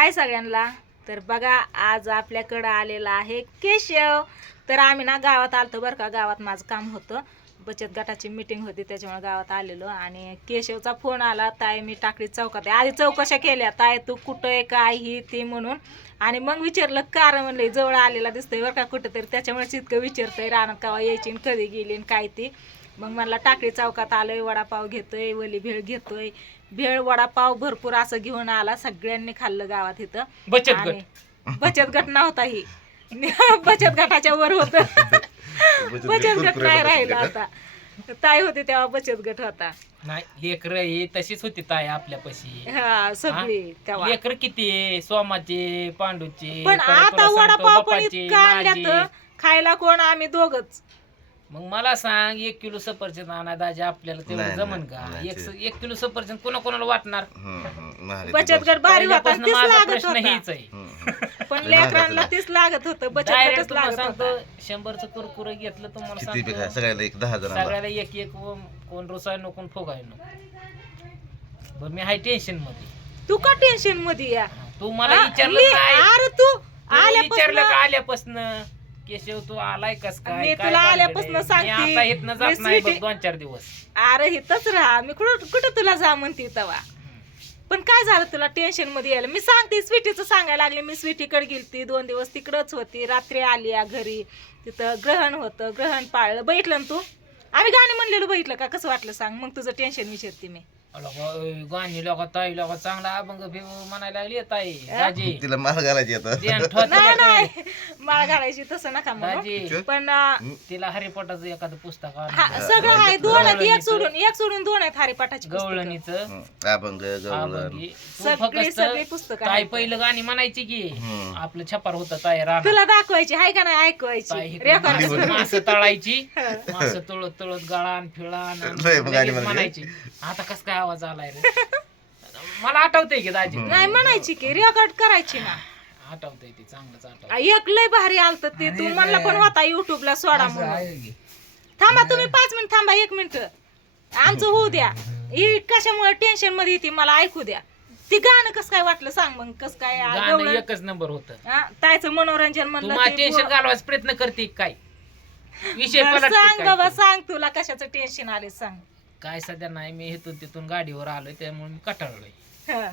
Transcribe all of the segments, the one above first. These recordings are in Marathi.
हाय सगळ्यांना. तर बघा आज आपल्याकडं आलेला आहे केशव. तर आम्ही ना गावात आलतो बरं का. गावात माझं काम होतं, बचत गटाची मीटिंग होती, त्याच्यामुळे गावात आलेलो. आणि केशवचा फोन आला, ताई मी टाकळी चौकात आहे. आधी चौकशा केल्या, ताई तू कुठं आहे काय ही ती म्हणून. आणि मग विचारलं कारण म्हणलं जवळ आलेला दिसतोय बरं का कुठं तरी, त्याच्यामुळेच इतकं विचारतोय रानात केव्हा यायची आणि कधी गेली आणि काय ती. मग मला टाकळी चौकात आलोय, वडापाव घेतोय, वली भेळ घेतोय. भेळ वडापाव भरपूर असं घेऊन आला, सगळ्यांनी खाल्लं गावात इथं. बचत गट नव्हता ही बचत गटाच्या वर होत बचत गट नाही राहिला आता. ताई होती तेव्हा बचत गट होता. नाही लेकर ही तशीच होती ताई आपल्यापाशी. हा सगळी तेव्हा. लेकर किती सोमाचे पांडूचे. पण परत आता तुला सांगतो वडापाव पण बापाचे, इतका आणल्यात माझे. खायला कोण आम्ही दोघच. मग मला सांग 1 किलो सफरचंद आणा दाजी आपल्याला तेवढं नाही, जमन नाही, का? नाही, एक किलो सफरचंद कोणाकोणाला वाटणार? बचत गट भारी होता, पहिल्यापासून तीच माझा लागत प्रश्न होता. हीच आहे. पण लेकरांना तीच लागत होतं, बचत डायरेक्ट गटच तुम्हाला लागत सांगतो होता. 100चं कुरकुरे घेतलं तुम्हाला किती बी सांगतो काय सगळ्याला एक 10 जणांना सगळ्याला एक एक कोण रुसाय नको कोण फोगाय नको. बरं मी हाय टेन्शन मध्ये. तू का टेन्शन मध्ये या? तू मला हा, विचारलं मी- काय? अरे तू विचारलं का आल्यापासून आल्यापासून केशव तू आलाय कस काय? मी काय तुला भानगड आल्यापासून आहे? सांगते. मी आता इथनं जात मी नाही बघ स्वीटी- 2-4 दिवस. अरे हिथंच राहा, मी कुठं कुठं तुला जा म्हणते तवा. पण काय झालं तुला टेन्शन मध्ये यायला? मी सांगते स्वीटीचं सांगायला लागले. मी स्वीटीकडे गेलती 2 दिवस, तिकडच होती. रात्री आली या घरी. तिथं ग्रहण होतं, ग्रहण पाळलं. बघितलं ना तू? आम्ही गाणी म्हणलेलं बघितलं का? कसं वाटलं सांग? मग तुझं टेन्शन विचारते मी. गाणी लोक ताई लोक चांगला अभंग बिव म्हणायला लागली ताई. दाजी तिला माल घालायची आता ध्यान ठेवा नाही तिच्याकडे. नाही माळ घालायची तसं नका म्हणू. दाजी पण तिला हरिपोटाचं एखादं पुस्तक हा, आणून सगळं आहे. 2 आहेत, एक सोडून 2 आहेत हरिपाठाची पुस्तकं. गवळणीचं अभंग गवळण अभंगी. तू सगळी फक्त सगळी पुस्तकं ताई आहेत. पहिलं गाणी म्हणायची की हम्म. आपलं छपार होतं ताई राम तुला दाखवायची हाय का नाही ऐकवायची ताई रेकॉर्ड. मास तळायची मास तळत तळत गळान फिळान आणि लय गाणी लगेच म्हणायची. म्हणायची. आता कस काय आवाज आलाय रे? मला आठवतंय की दाजी नाही म्हणायची की रेकॉर्ड करायची ना. आठवतंय ती चांगलंच आठवत. एक लय भारी आलत ते. तू म्हणला पण होता युट्यूबला सोडा म्हणून. थांबा तुम्ही 5 मिनिट थांबा, 1 मिनिट आमचं होऊ द्या. ही कशामुळे टेन्शन मध्ये येते मला ऐकू द्या. ती गाणं कसं काय वाटलं सांग मग? कसं काय गाणं गवळण? एकच नंबर होतं. हा, तायचं मनोरंजन तू म्हणलं मला ते टेन्शन बोल- घालवायचा प्रयत्न करते काय विषय बरं, पलटते सांग काय बाबा ते? सांग, तुला कशाचं टेन्शन आले सांग. काय सध्या नाही, मी इथून तिथून गाडीवर आलोय त्यामुळे मी कटाळलोय. हा.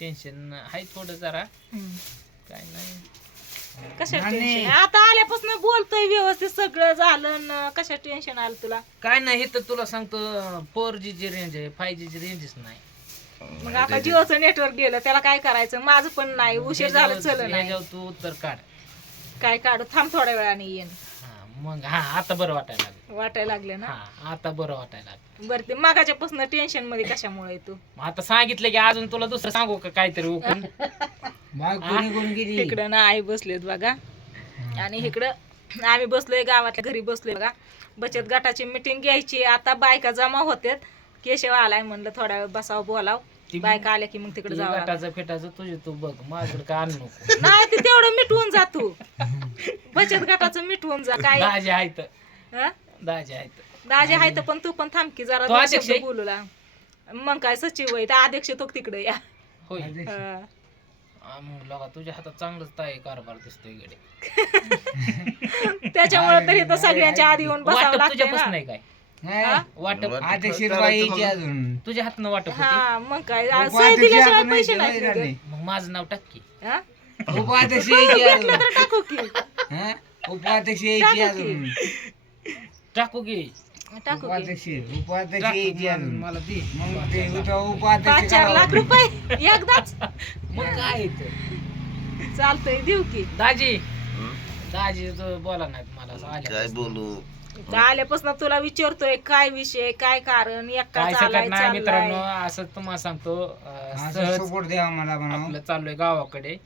टेन्शन आहे थोडं जरा. हम्म. काय नाही कशा टेन्शन? आता आल्यापासून बोलतोय व्यवस्थित, सगळं झालं न कशा टेन्शन आलं तुला? काय नाही. तर तुला सांगतो 4G ची रेंज आहे, 5G ची रेंजच नाही. मग आता जिओचं नेटवर्क गेलं, त्याला काय करायचं? माझं पण नाही, उशीर झालं चल नाही. ह्याच्यावर तू उत्तर काढ. काय काढू? थांब थोड्या वेळाने येईन. हा मग आता बरं वाटायला लागलं. वाटायला लागले ना. हा आता बरं वाटायला लागलं. बरं, ते मागाच्यापासून टेन्शन मध्ये कशामुळे तू? मग आता सांगितलं की अजून तुला दुसरं सांगू का काहीतरी उकून? तिकडं ना आई बसलेत बघा, आणि इकडं आम्ही बसलोय गावातल्या घरी बसलोय बघा. बचत गटाची मीटिंग घ्यायची, आता बायका जमा होत्यात. केशव आलाय, म्हणलं थोड्या वेळ बसावं बोलाव. बायका आल्या की मग तिकडे जावं लागलं. गटाचं फेटाचं तुझे तू बघ, माझ्याकडे काय आणू नको. नाही ते तेवढं मिटवून जा तू. बचत गटाचं मिटवून जा काय. दाजी आहेत, हं? दाजी आहेत. दाजी आहे तर पण तू पण थांब की जरा तो 2 अध्यक्ष शब्द आहे? बोलू लाग. मग काय सचिव आहे तर अध्यक्ष तो तिकडे या. होय हं. मग लगा तुझ्या हातात चांगलंच ताई कारभार दिसतोय गडे. त्याच्यामुळे तरी तर सगळ्यांच्या आधी येऊन बसावं वाटप लागतं तुझ्यापासून ना. नाही काय? हा? वाटप अजून तुझ्या हातनं वाटप होते. हा मग काय सही दिल्याशिवाय पैसे नाही देत. मग माझं नाव टाक की. हा? उपाध्यक्ष भेटलं तर टाकू की. उपाध्यक्ष टाकू की. अजून टाकू की. टाकू की. उपाध्यक्ष टाक यायची मग अजून मला दे. मग ते उपाध्यक्ष 5-4 लाख रुपये एकदाच मग काय ते? चालतंय, देऊ की. दाजी दाजी तो बोला नाही मला काय आल्या बोलू? आल्यापासून तुला विचारतोय काय विषय, काय कारण, काय एकटाच सकत आलाय नाही मित्रांनो. चाललाय. असं तुम्हाला सांगतो असं सपोर्ट द्या मला म्हणा आपलं चाललोय गावाकडे.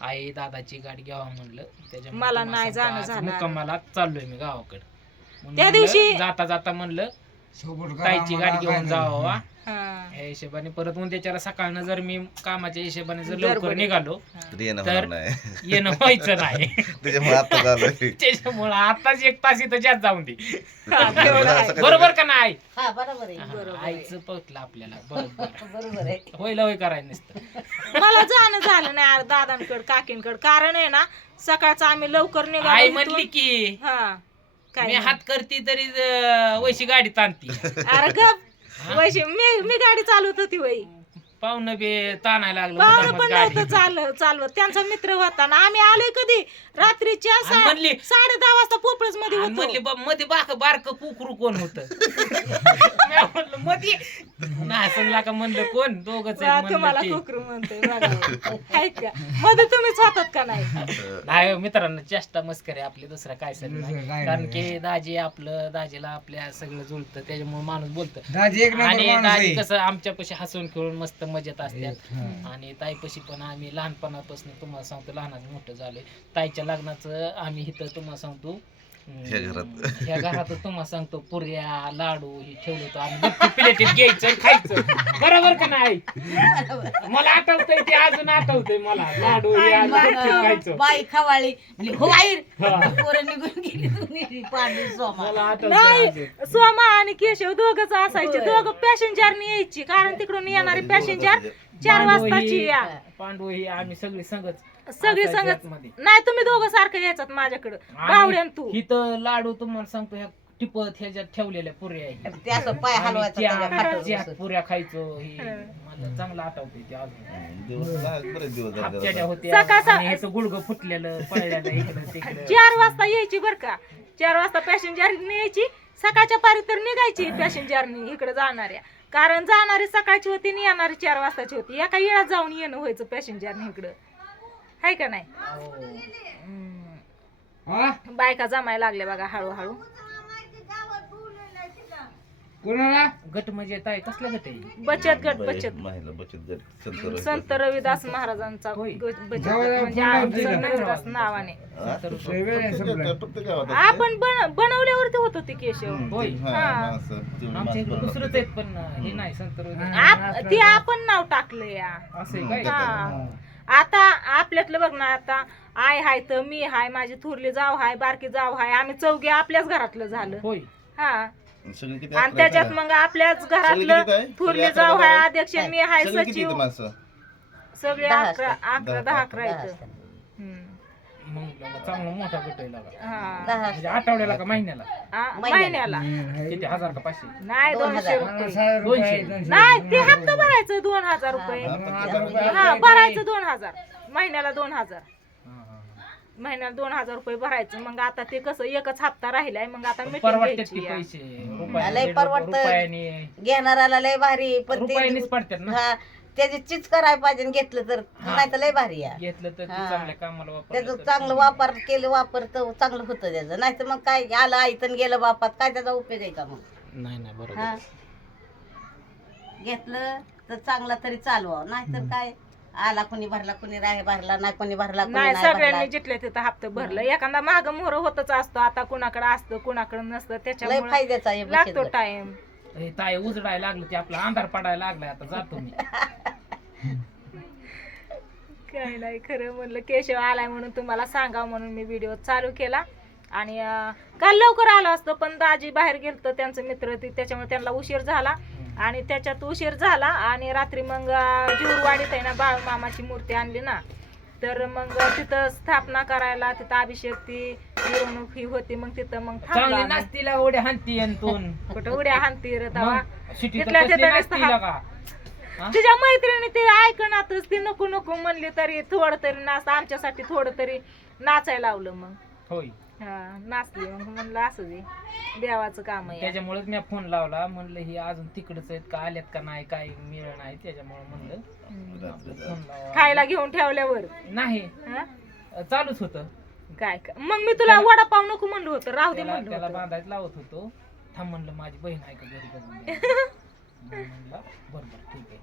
आई दादाची गाडी घ्यावा म्हणलं, त्याच्यामुळे मला तुम्हाला नाही सांगतो, जाणं आज झालं. मुक्कामाला चाललोय मी गावाकडे. म्हणून त्या म्हणलं, दिवशी- जाता जाता म्हणलं सपोर्ट ताईची गाडी घेऊन जावा. हा. ह्या हिशोबाने परत उद्याच्याला सकाळनं जर मी कामाच्या हिशोबाने जर लवकर गडबडीत. निघालो तर येणं तर होणार नाही येणं व्हायचं नाही. त्याच्यामुळे आता झालं त्याच्यामुळं आताच 1 तास इथं जास्त जाऊन दे. हा, तेवढं आहे. बरोबर का नाही? हा बरोबर आहे बरोबर आहे. आईचं पटलं आपल्याला बरोबर. बरोबर आहे होईल होय करायचं नसतं. मला जाणं झालं नाही यार दादांकड काकींकड, कारण आहे ना सकाळचं आम्ही लवकर आई निघालो म्हणली इथून. की हा काय मी नाही. हात करते तरी वैशी गाडी ताणती. अरे गप वैशी मी गाडी चालवत होती वै पाहुणं बी ताणायला लागलं पाहुणं मुद्दामच पण गाडी. नव्हतं चालवत त्यांचा मित्र होता ना. आम्ही आलोय कधी रात्रीच्या आणि म्हणली- 10:30 वाजता पोपळच मध्ये आणि म्हणली होतो. मध्ये बारक कुकरू कोण होत? म्हणलं मध्ये नाही समजा का म्हणलं कोण दोघच तुम्हाला कुकरू म्हणतोय बघा. हाय का मध्ये तुम्हीच होतात का नाही? नाही मित्रांनो चेष्टा मस्करी आपली दुसरा काय सर दुसरं काय कारण नाही. की दाजीला आपल्या सगळं जुळतं त्याच्यामुळे माणूस बोलतं. दाजी एक नंबर आणि माणूस दाजी आहे. कसं आमच्यापाशी हसून खेळून मस्त मजेत असतात. हा. आणि ताईपाशी पण आम्ही लहानपणापासून तुम्हाला सांगतो लहानाचं मोठं झालोय. ताईच्या लग्नाचं आम्ही इथं तुम्हाला सांगतो ह्या घरात. ह्या घरात तुम्हाला सांगतो पुऱ्या लाडू हे ठेवलं होतं आम्ही प्लेटीत घ्यायचं आणि खायचं. बरोबर का नाही? मला आठवतंय ते अजून आठवतंय मला लाडू हे आज गपचूप खायचं. बाई खवाळी म्हणजे हो बाहेर हा. पोरं निघून गेली पाणी सोमा मला आठवतंय नाही अजून. सोमा आणि केशव दोघच असायचे. दोघं पॅसेंजरनी यायची, कारण तिकडून येणारे पॅसेंजर 4 वाजताची या. पांडू ही आम्ही सगळी संगच सगळी असायची संगत आतमध्ये. नाही. तुम्ही दोघं सारखं यायचात माझ्याकडं बावड्यान तू. इथं लाडू तुम्हाला सांगतो ह्या टिपत ह्याच्यात ठेवलेल्या पुऱ्या आहेत. ते असं पाय हलवायचा त्याच्या खाटावर ज्या बसून. पुऱ्या खायचो ही मला चांगलं आठवतंय ते अजून. दिवस बरेच दिवस झाले हापचड्या जरा. होत्या सकाळ- आणि ह्याचं गुडघं फुटलेलं पळलेलं इकडं तिकडं. 4 वाजता यायची बर का. 4 वाजता पॅसेंजरनी यायची. सकाळच्या पारी तर निघायची पॅसेंजरनी इकडे जाणाऱ्या, कारण जाणारी सकाळची होती आणि येणारी 4 वाजताची होती. एका येळात जाऊन येणं व्हायचं पॅसेंजरनी इकडं, हाय का नाही? हो. हा? बायका जमायला लागल्या बघा हळूहळू. कोणाला गट म्हणजे ताई कसला गट आहे? बचत गट महिला बचत गट संत रविदास. संत रविदास महाराजांचा होय. बचत जाऊ गट द्या, म्हणजे पुन्हा आमचं आमच्या नवरास नावाने. हा? वेगळे संपलं. प्रत्येक गावात असते. आपण बनवल्यावरती होत होते केशव. होय. हा, हा. माणसं, तेवढी आमच्या इकडे माणसं दुसरंच आहेत पण हे नाही संत रविदास. हा. ते आपण नाव टाकलं या. असं आहे काय? हा. आता आपल्यातलं बघ ना, आता आय हाय तर मी हाय, माझी थोरली जाव हाय, बारकी जाव हाय, आम्ही चौघे आपल्याच घरातलं झालं. होय. हा. सगळी किती आणि अकरा त्याच्यात आहे? मग आपल्याच सगळी घरातलं किती आहे? थोरली सगळी जाव हाय, 11 अध्यक्ष मी हाय, सगळी किती सचिव, आहेत माणसं? सगळे 10 11 11 10 11 दहा आहेत. असतात. मग बाबा चांगला मोठा गट आहे लागा. हा. 10 म्हणजे आठवड्याला का महिन्याला? महिन्याला किती 1000 का 500? नाही 200 2000. रुपये. 100 रुपये, 200. 200. नाही ते हप्ता भरायचं 2000 रुपये. हा, प्रत्येकाला. हा भरायचं 2000 महिन्याला 2000 हा, हा, हा. महिन्याला 2000 रुपये भरायचं. मग आता ते कसं एकच हप्ता राहिलाय, मग आता मीटिंग परवडतात घ्यायची ते या. पैसे लय परवडतं. रुपयाने घेणाराला लय भारी पण रुपयानेच ते पडतात ना. हा त्याची चीज करायला पाहिजे आणि घेतलं तर हा. नाही तर लय भारी आहे घेतलं तर ते हा. चांगल्या कामाला त्याचं वापरलं तर चांगलं वापर केलं वापर तर चांगलं होतं त्याचं. नाही तर मग काय आलं आईतन गेलं बापात काय त्याचा उपयोग आहे का मग? नाही नाही बरोबर. हा घेतलं तर चांगला तरी चालवा, नाही तर काय आला कोणी भरला कोणी राय भरला नाही कोणी भरला कोणी नाही, नाही सगळ्यांनी भरला. जिथल्या तिथं हप्ता भरलं. एखादा माग मोहर होतच असतो. आता कुणाकडे असतं कुणाकडे नसतं, लय त्याच्यामुळे फायद्याचा आहे बचत लागतो गट. टाइम. हे ताय उजडायला लागलं ते आपला अंधार पडायला लागलाय आता जातो मी. काय नाही, खरं म्हणलं केशव आलाय म्हणून तुम्हाला सांगावं म्हणून मी व्हिडिओ चालू केला. आणि काल लवकर आलो असतो, पण दाजी बाहेर गेलतं त्यांचं मित्र ती, त्याच्यामुळे त्यांना उशीर झाला. आणि त्याच्यात उशीर झाला आणि रात्री मग जीवरवाडीत आहे ना बाळ मामाची मूर्ती आणली ना, तर मग तिथं स्थापना करायला, तिथं अभिषेक ती मिरवणूक ही होती. मग तिथं मग थांबलो चांगली आम्ही. नाचतीला उड्या हाणती यांतून. कुठं उड्या हाणती रे तवा. सिटीत तिथल्या कसली तिथं नाचतीला का? हा? तुझ्या मैत्रिणी ते ऐकणातच ती नको नको म्हणली तरी थोडं तरी नाच, आमच्यासाठी थोडं तरी नाचायला लावलं. मग होय. हा नाचली. मग म्हणलं असं दे, देवाचं काम आहे. त्याच्यामुळेच मी फोन लावला, म्हणलं ही अजून तिकडच आहेत का, आल्यात का नाही, काही मिळ नाही, त्याच्यामुळे म्हणलं फोन लावा. खायला घेऊन ठेवल्यावर नाही हा? चालूच होत. काय मग मी तुला वडापाव नको म्हणलं होतं, राहू दे त्याला म्हणलं त्याला होतं. बांधायला लावत होतो. थांब म्हणलं माझी बहीण आहे का घरी बघून द्या. म्हणलं बरोबर ठीक आहे.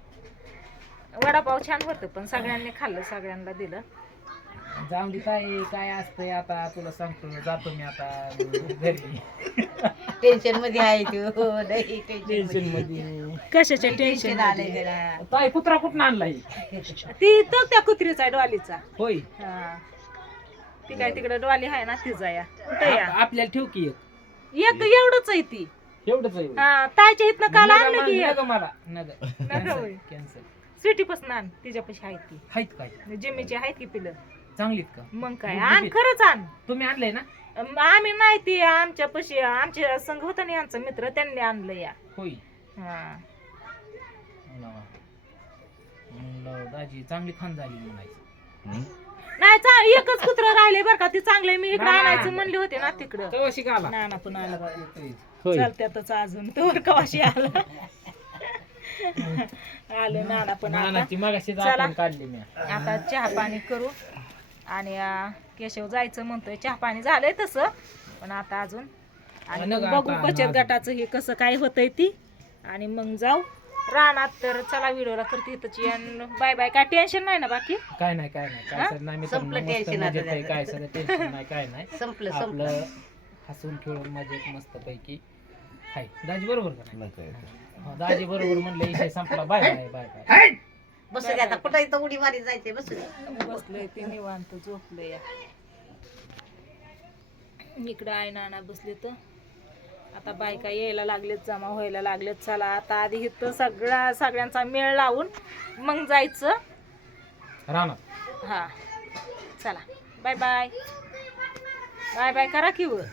वडापाव छान होतं, पण सगळ्यांनी खाल्लं, सगळ्यांना दिलं. जाऊन दे काय काय असतंय आता तुला सांगतो, जातो मी आता घरी. टेन्शन मध्ये आहे ती हो नाही टेन्शन टेन्शन मध्ये कशाच्या टेन्शन टेन्शन आलंय त्याला ताई कुत्रा कुठं आणलाय ती तो त्या कुत्रीचा आहे डॉलीचा. होय हा. ती काय तिकडे डॉली आहे ना तिचा या कुठे या आपल्याला ठेव की एक एवढंच आहे ती. एवढंच आहे हा ताईच्या इथनं काल आणलं की नग मला नग नका होय. कॅन्सल स्वीटी पासून आण तिच्यापाशी आहे ती आहेत काय जिम्मीची आहेत की पिलं. चांगलीत का मग काय आण खरंच आण. तुम्ही आणलंय ना आम्ही नाही ती आमच्या पशी आमच्या संघ होता ना यांचा मित्र त्यांनी आणलं या. होय हा. म्हणलं दाजी चांगली खान झाली म्हणायचं हं? नाही एकच कुत्र राहिले बरं का ती चांगले मी इकडे ना, ना. आणायचं म्हणले होते ना तिकडं. तेव्हा शिकाला ना ना पण आलं बघा. होय चालत्यातच अजून तर कवाशी आलं आलं नाना पण आता. नानाची मगाशी चला. आपण काढली मी आता चहा पाणी करू आणि केशव जायचं म्हणतोय. चहा पाणी झालंय तसं पण आता अजून आणि नका मग बघू आता, बचत नाजूक. गटाचं हे कसं काय होतंय ती आणि मग जाऊ रानात. तर चला व्हिडिओला करते इथंची आणि बाय बाय. काय टेन्शन नाही ना बाकी. काय नाही काय नाही काय हा? सर नाही मी संपलं tension आता त्याचं. काय सर टेन्शन नाही काय नाही संपलं आपलं संपलं हसून खेळून मजेत मस्त पैकी हाय दाजी बरोबर का नाही नाही काय ते. हो, दाजी बरोबर म्हणलं विषय संपला बाय बाय बाय बाय बसू दे आता कुठं इथं उडी मारी जायचंय बसू दे बसलंय ते निवांत झोपलंय या. इकडं आहे नाना बसले तर आता बायका यायला लागलेत जमा व्हायला लागलेत. चला आता आधी इथं सगळ्यांचा मेळ लावून मग जायचं. राणा हा चला बाय बाय बाय बाय करा की वर.